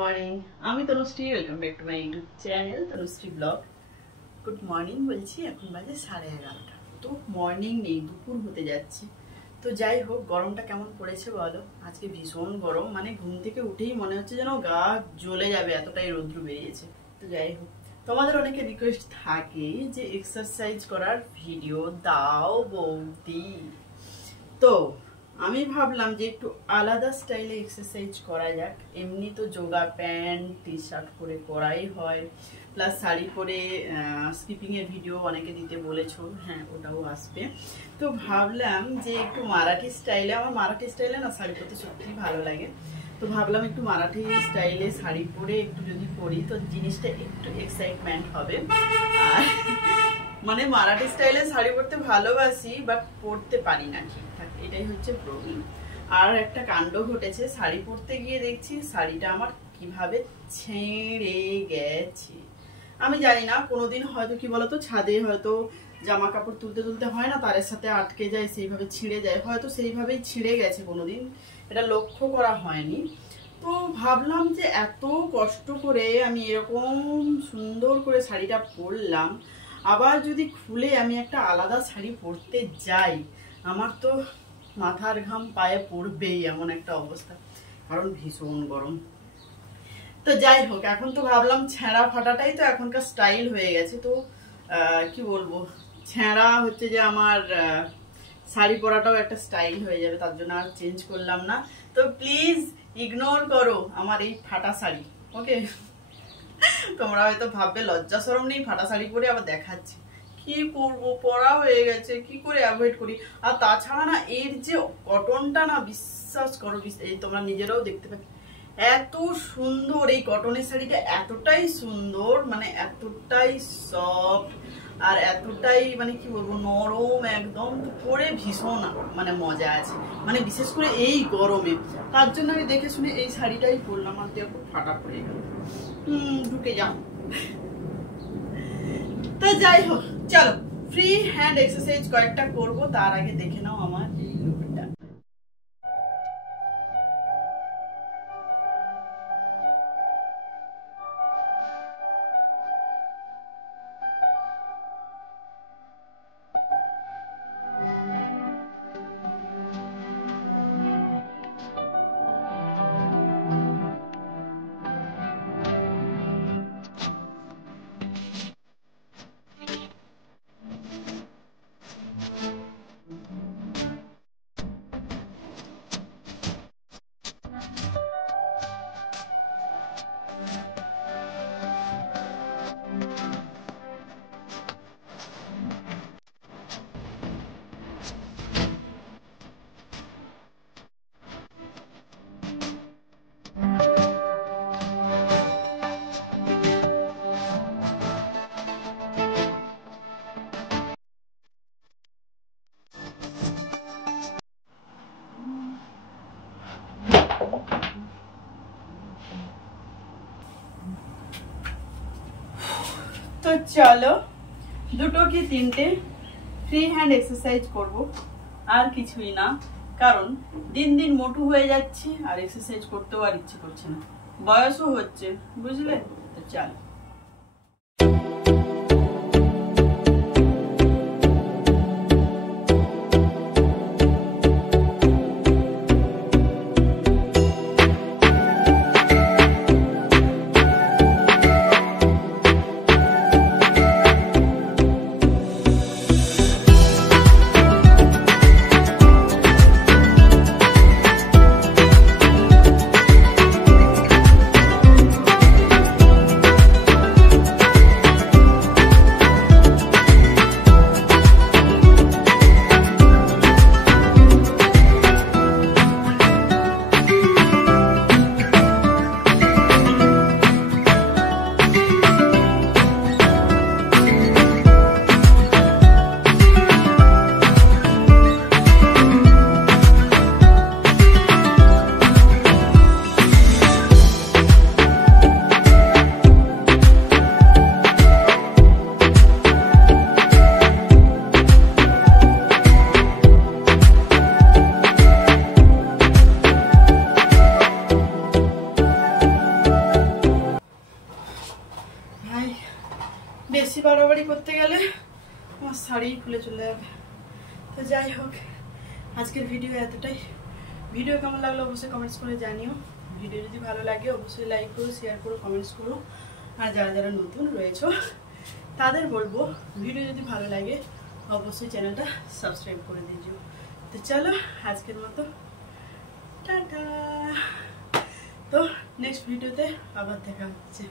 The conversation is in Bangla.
মর্নিং, আমি Tanushree. Welcome back to my YouTube channel Tanushree blog. Good morning বলছি, এখন বাজে 11:30। তো মর্নিং নেই, দুপুর হতে যাচ্ছে। তো যাই হোক, গরমটা কেমন পড়েছে বলো? আজকে ভীষণ গরম, মানে ঘুম থেকে উঠেই মনে হচ্ছে যেন গা জ্বলে যাবে, এতটাই রৌদ্র বেরিয়েছে। তো যাই হোক, তোমাদের অনেকে রিকোয়েস্ট থাকে যে এক্সারসাইজ করার ভিডিও দাও বৌদি। তো আমি ভাবলাম যে একটু আলাদা স্টাইলে এক্সারসাইজ করা যাক। এমনি তো যোগা প্যান্ট টি শার্ট পরে করাই হয়, প্লাস শাড়ি পরে স্কিপিং এর ভিডিও অনেকে দিতে বলেছো, হ্যাঁ ওটাও আসবে। তো ভাবলাম যে একটু মারাঠি স্টাইলে, আমার মারাঠি স্টাইলে না শাড়ি পরতে সত্যিই ভালো লাগে। তো ভাবলাম একটু মারাঠি স্টাইলে শাড়ি পরে একটু যদি করি তো জিনিসটা একটু এক্সাইটমেন্ট হবে। আর মানে মারাঠি স্টাইলে শাড়ি পরতে ভালোবাসি, বাট পরতে পারি না ঠিকঠাক, এটাই হচ্ছে প্রবলেম। আর একটা কাণ্ড ঘটেছে, শাড়ি পরতে গিয়ে দেখছি শাড়িটা আমার কিভাবে ছেড়ে গেছে। আমি জানি না, কোনোদিন হয়তো কি বলতো ছাদে হয়তো জামা কাপড় তুলতে তুলতে হয় না, তারের সাথে আটকে যায়, সেইভাবে ছিঁড়ে যায়, হয়তো সেইভাবেই ছিঁড়ে গেছে, কোনোদিন এটা লক্ষ্য করা হয়নি। তো ভাবলাম যে এত কষ্ট করে আমি এরকম সুন্দর করে শাড়িটা পরলাম, আবার যদি খুলে আমি একটা আলাদা শাড়ি পরতে যাই, আমার তো মাথার ঘাম পায়ে পড়বেই, এমন একটা অবস্থা, কারণ ভীষণ গরম। তো যাই হোক, এখন তো ভাবলাম ছেঁড়া ফাটাটাই তো এখনকার স্টাইল হয়ে গেছে। তো কি বলবো, ছেঁড়া হচ্ছে যে আমার শাড়ি পরাটাও একটা স্টাইল হয়ে যাবে, তার জন্য আর চেঞ্জ করলাম না। তো প্লিজ ইগনোর করো আমার এই ফাটা শাড়ি, ওকে? তোমরা হয়তো ভাববে লজ্জা শরম নেই, ফাটা শাড়ি পরে আবার দেখাচ্ছি। কি করবো, পরা হয়ে গেছে, কি করে অ্যাভয়েড করি? আর তাছাড়া না, এর যে কটনটা না, বিশ্বাস করো, এই তোমরা নিজেরাও দেখতে পাবে, এত সুন্দর এই কটনের শাড়িটা, এতটাই সুন্দর, মানে এতটাই সফট আর এতটাই মানে কি বলবো নরম একদম, পরে ভীষণ মানে মজা আছে, মানে বিশেষ করে এই গরমে। তার জন্য আমি দেখে শুনে এই শাড়িটাই পরলাম, আর দেখো ফাটা পড়ে গেল। ঢুকে যাও। তো যাই হোক, চলো ফ্রি হ্যান্ড এক্সারসাইজ কয়েকটা করবো, তার আগে দেখে নাও আমার এই লুকটা। তো চলো দুটো কি তিনটে ফ্রি হ্যান্ড এক্সারসাইজ করব, আর কিছুই না, কারণ দিন দিন মোটু হয়ে যাচ্ছি আর এক্সারসাইজ করতেও আর ইচ্ছে করছে না, বয়সও হচ্ছে, বুঝলে? তো চলো। বাড়াবাড়ি করতে গেলে আমার শাড়ি খুলে চলে যাবে। তো যাই হোক, আজকের ভিডিও এতটাই। ভিডিও কেমন লাগলো অবশ্যই কমেন্টস করে জানিও। ভিডিও যদি ভালো লাগে অবশ্যই লাইক করো, শেয়ার করো, কমেন্টস করো। আর যারা যারা নতুন রয়েছে তাদের বলবো ভিডিও যদি ভালো লাগে অবশ্যই চ্যানেলটা সাবস্ক্রাইব করে দিও। তো চলো আজকের মতো টাটা। তো নেক্সট ভিডিওতে আবার দেখা হচ্ছে।